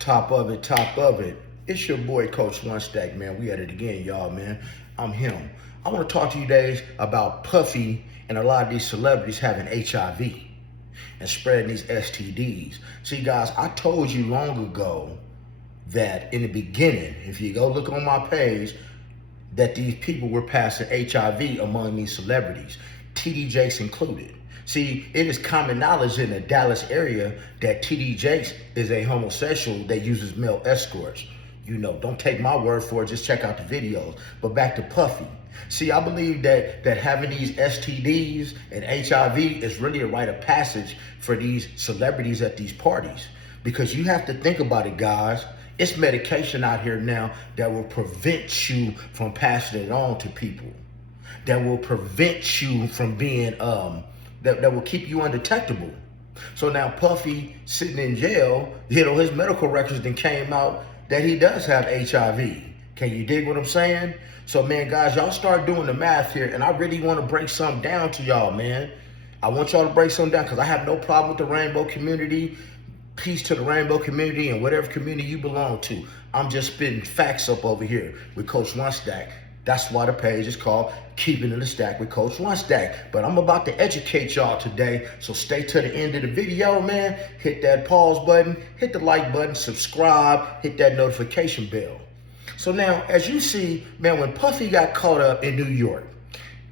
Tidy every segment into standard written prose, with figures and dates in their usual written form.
Top of it, top of it. It's your boy, Coach One Stack, man. We at it again, y'all, man. I'm him. I want to talk to you today about Puffy and a lot of these celebrities having HIV and spreading these STDs. See, guys, I told you long ago that in the beginning, if you go look on my page, that these people were passing HIV among these celebrities, TD Jakes included. See, it is common knowledge in the Dallas area that TD Jakes is a homosexual that uses male escorts. You know, don't take my word for it, just check out the videos. But back to Puffy. See, I believe that having these STDs and HIV is really a rite of passage for these celebrities at these parties. Because you have to think about it, guys. It's medication out here now that will prevent you from passing it on to people. That will prevent you from being, that will keep you undetectable. So now Puffy sitting in jail, you know, his medical records then came out that he does have HIV. Can you dig what I'm saying? So man, guys, y'all start doing the math here, and I really want to break something down to y'all, man. I want y'all to break something down because I have no problem with the rainbow community. Peace to the rainbow community and whatever community you belong to. I'm just spitting facts up over here with Coach One Stack. That's why the page is called Keeping in the Stack with Coach One Stack. But I'm about to educate y'all today, so stay to the end of the video, man. Hit that pause button, hit the like button, subscribe, hit that notification bell. So now, as you see, man, when Puffy got caught up in New York,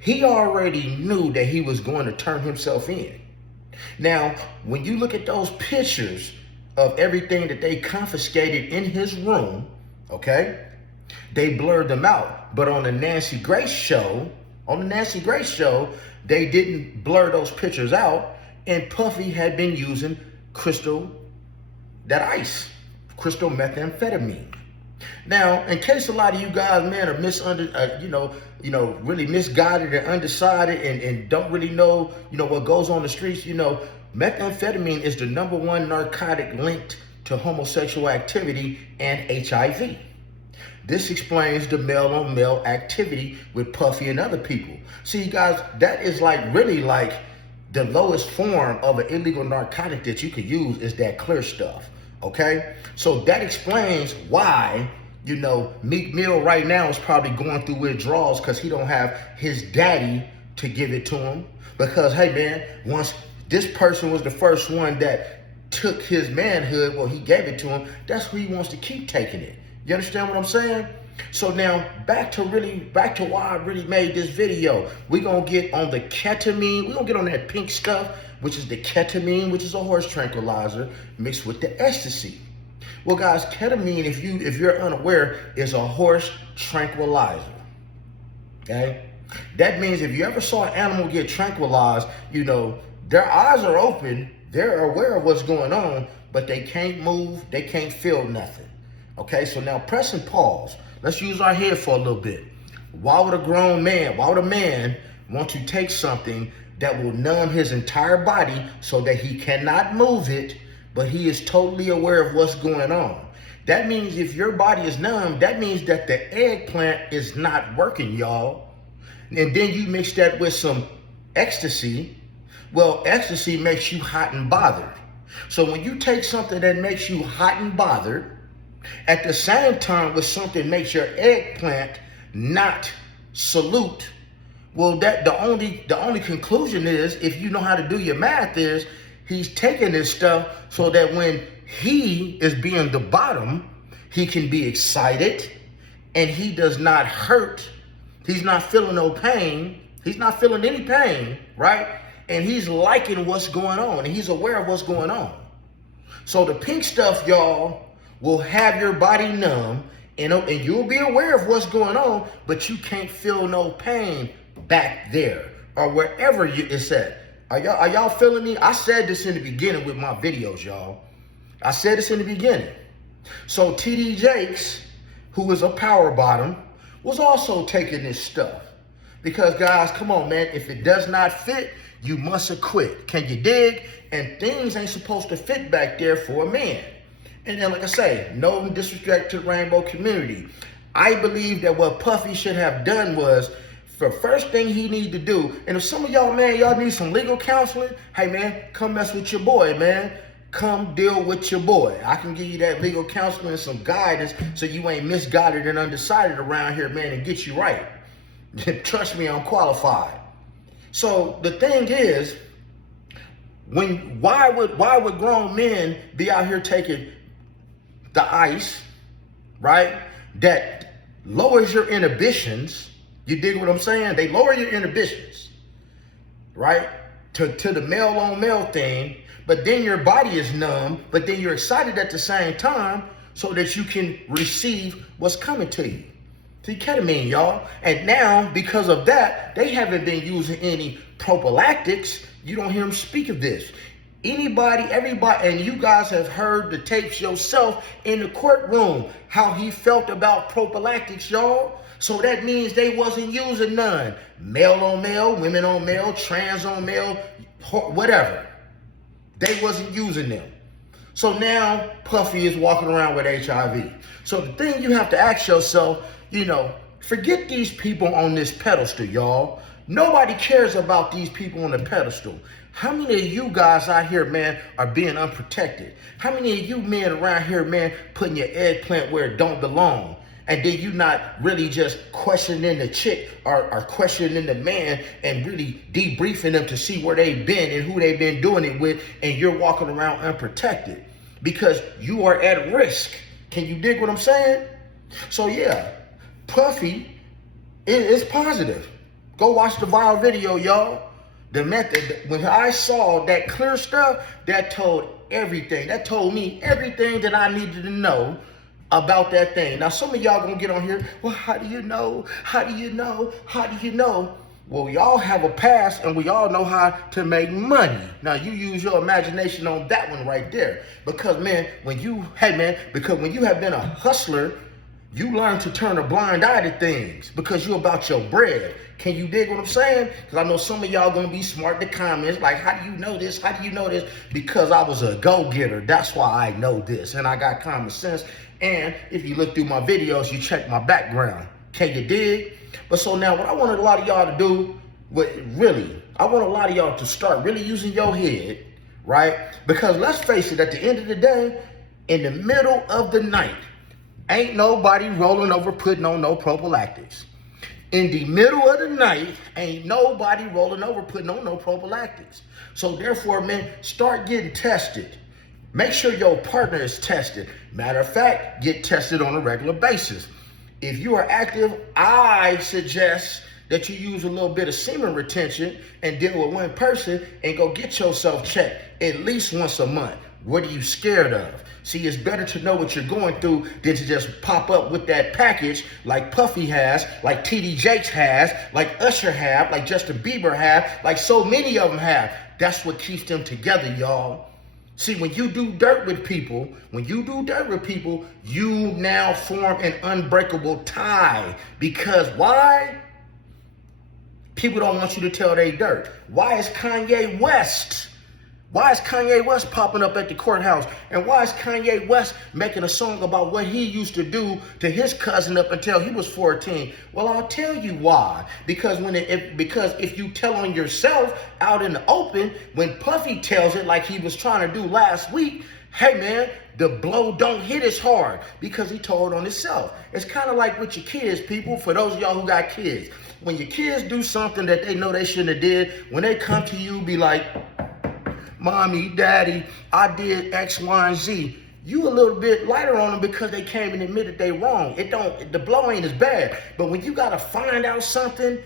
he already knew that he was going to turn himself in. Now, when you look at those pictures of everything that they confiscated in his room, okay, they blurred them out. But on the Nancy Grace show, they didn't blur those pictures out, and Puffy had been using crystal methamphetamine. Now, in case a lot of you guys, man, are really misguided and undecided and don't really know, what goes on the streets, methamphetamine is the #1 narcotic linked to homosexual activity and HIV. This explains the male-on-male activity with Puffy and other people. See, guys, that is really the lowest form of an illegal narcotic that you could use is that clear stuff, okay? So that explains why, Meek Mill right now is probably going through withdrawals because he don't have his daddy to give it to him. Because, hey, man, once this person was the first one that took his manhood, well, he gave it to him, that's who he wants to keep taking it. You understand what I'm saying? So now back to why I really made this video. We're gonna get on the ketamine. We're gonna get on that pink stuff, which is the ketamine, which is a horse tranquilizer mixed with the ecstasy. Well, guys, ketamine, if you're unaware, is a horse tranquilizer. Okay? That means if you ever saw an animal get tranquilized, their eyes are open, they're aware of what's going on, but they can't move, they can't feel nothing. Okay, so now press and pause. Let's use our head for a little bit. Why would a man want to take something that will numb his entire body so that he cannot move it, but he is totally aware of what's going on? That means if your body is numb, that means that the eggplant is not working, y'all. And then you mix that with some ecstasy. Well, ecstasy makes you hot and bothered. So when you take something that makes you hot and bothered, at the same time with something makes your eggplant not salute, well, that the only conclusion is, if you know how to do your math, is he's taking this stuff so that when he is being the bottom, he can be excited and he does not hurt. He's not feeling no pain. He's not feeling any pain, right? And he's liking what's going on and he's aware of what's going on. So the pink stuff, y'all, will have your body numb and you'll be aware of what's going on, but you can't feel no pain back there or wherever it's at. Are y'all feeling me? I said this in the beginning with my videos, y'all. I said this in the beginning. So TD Jakes, who is a power bottom, was also taking this stuff. Because guys, come on, man, if it does not fit, you must acquit. Can you dig? And things ain't supposed to fit back there for a man. And then, like I say, no disrespect to the rainbow community. I believe that what Puffy should have done was, the first thing he need to do, and if some of y'all, man, y'all need some legal counseling, hey, man, come mess with your boy, man. come deal with your boy. I can give you that legal counseling and some guidance so you ain't misguided and undecided around here, man, and get you right. Trust me, I'm qualified. So the thing is, why would grown men be out here taking the ice, right? That lowers your inhibitions. You dig what I'm saying? They lower your inhibitions, right? To the male on male thing, but then your body is numb, but then you're excited at the same time so that you can receive what's coming to you. See, ketamine, y'all. And now, because of that, they haven't been using any prophylactics. You don't hear them speak of this. Anybody, everybody, and you guys have heard the tapes yourself in the courtroom, how he felt about prophylactics, y'all. So that means they wasn't using none. Male on male, women on male, trans on male, whatever. They wasn't using them. So now Puffy is walking around with HIV. So the thing you have to ask yourself, forget these people on this pedestal, y'all. Nobody cares about these people on the pedestal. How many of you guys out here, man, are being unprotected? How many of you men around here, man, putting your eggplant where it don't belong? And then you not really just questioning the chick or questioning the man and really debriefing them to see where they've been and who they've been doing it with, and you're walking around unprotected because you are at risk. Can you dig what I'm saying? So yeah, Puffy is positive. Go watch the viral video, y'all. The method, when I saw that clear stuff, that told everything. That told me everything that I needed to know about that thing. Now, some of y'all gonna get on here, well, how do you know? How do you know? How do you know? Well, we all have a past and we all know how to make money. Now, you use your imagination on that one right there. Because, when you have been a hustler, you learn to turn a blind eye to things because you're about your bread. Can you dig what I'm saying? Because I know some of y'all gonna be smart in the comments, like, how do you know this? How do you know this? Because I was a go-getter. That's why I know this. And I got common sense. And if you look through my videos, you check my background. Can you dig? But so now what I wanted a lot of y'all to do, I want a lot of y'all to start really using your head, right? Because let's face it, at the end of the day, in the middle of the night, ain't nobody rolling over putting on no prophylactics. In the middle of the night, ain't nobody rolling over putting on no prophylactics. So therefore, start getting tested. Make sure your partner is tested. Matter of fact, get tested on a regular basis. If you are active, I suggest that you use a little bit of semen retention and deal with one person and go get yourself checked at least once a month. What are you scared of? See, it's better to know what you're going through than to just pop up with that package like Puffy has, like TD Jakes has, like Usher have, like Justin Bieber have, like so many of them have. That's what keeps them together, y'all. See, when you do dirt with people, you now form an unbreakable tie. Because why? People don't want you to tell they dirt. Why is Kanye West popping up at the courthouse? And why is Kanye West making a song about what he used to do to his cousin up until he was 14? Well, I'll tell you why. Because if you tell on yourself out in the open, when Puffy tells it like he was trying to do last week, hey man, the blow don't hit as hard because he told on himself. It's kind of like with your kids, people, for those of y'all who got kids. When your kids do something that they know they shouldn't have did, when they come to you, be like, Mommy, Daddy, I did X, Y, and Z. You a little bit lighter on them because they came and admitted they wrong. The blow ain't as bad. But when you gotta find out something,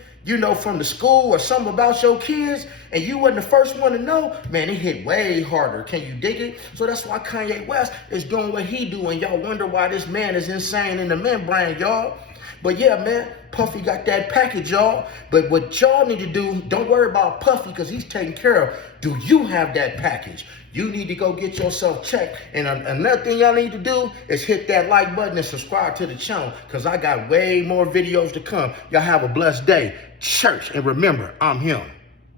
from the school or something about your kids, and you wasn't the first one to know, man, it hit way harder. Can you dig it? So that's why Kanye West is doing what he do, and y'all wonder why this man is insane in the membrane, y'all. But yeah, man, Puffy got that package, y'all. But what y'all need to do, don't worry about Puffy because he's taken care of. Do you have that package? You need to go get yourself checked. And another thing y'all need to do is hit that like button and subscribe to the channel because I got way more videos to come. Y'all have a blessed day. Church, and remember, I'm him.